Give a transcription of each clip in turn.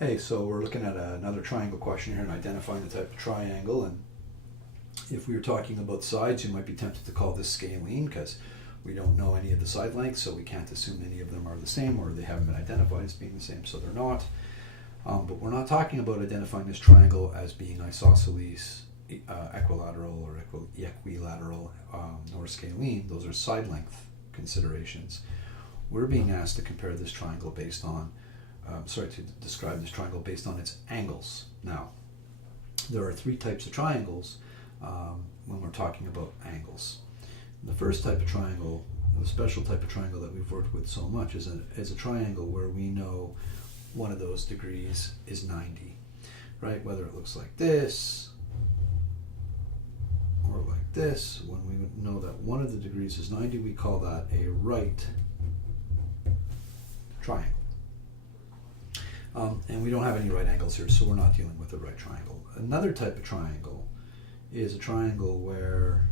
Hey, so we're looking at another triangle question here and identifying the type of triangle. And if we were talking about sides, you might be tempted to call this scalene because we don't know any of the side lengths, so we can't assume any of them are the same or they haven't been identified as being the same, so they're not. But we're not talking about identifying this triangle as being isosceles, equilateral, or equilateral, nor scalene. Those are side length considerations. We're being asked to compare this triangle based on to describe this triangle based on its angles. Now, there are three types of triangles when we're talking about angles. The first type of triangle, the special type of triangle that we've worked with so much, is a triangle where we know one of those degrees is 90, right? Whether it looks like this or like this, when we know that one of the degrees is 90, we call that a right triangle. And we don't have any right angles here, so we're not dealing with a right triangle. Another type of triangle is a triangle where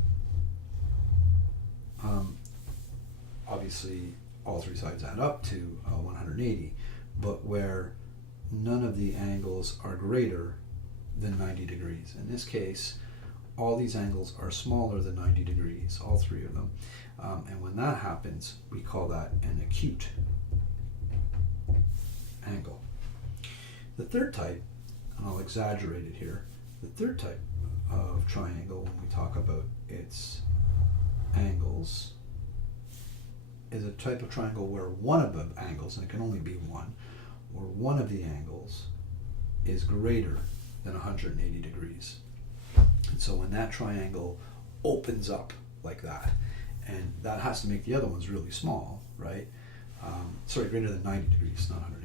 obviously all three sides add up to 180, but where none of the angles are greater than 90 degrees. In this case, all these angles are smaller than 90 degrees, all three of them. And when that happens, we call that an acute angle. The third type, and I'll exaggerate it here, the third type of triangle when we talk about its angles is a type of triangle where one of the angles, and it can only be one, where one of the angles is greater than 180 degrees. And so when that triangle opens up like that, and that has to make the other ones really small, right? Greater than 90 degrees, not 180.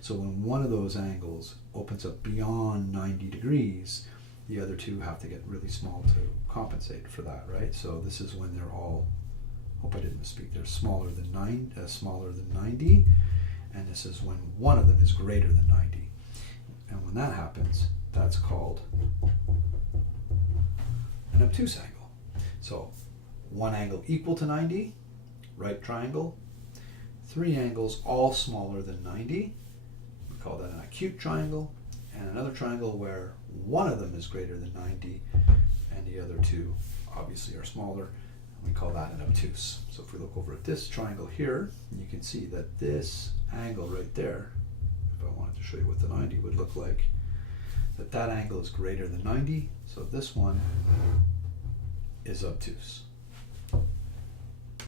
So when one of those angles opens up beyond 90 degrees, the other two have to get really small to compensate for that, right? So this is when they're all, hope I didn't misspeak, they're smaller than 90, and this is when one of them is greater than 90. And when that happens, that's called an obtuse angle. So one angle equal to 90, right triangle. Three angles all smaller than 90, we call that an acute triangle. And another triangle where one of them is greater than 90 and the other two obviously are smaller, and we call that an obtuse. So if we look over at this triangle here, you can see that this angle right there, if I wanted to show you what the 90 would look like, that angle is greater than 90, so this one is obtuse.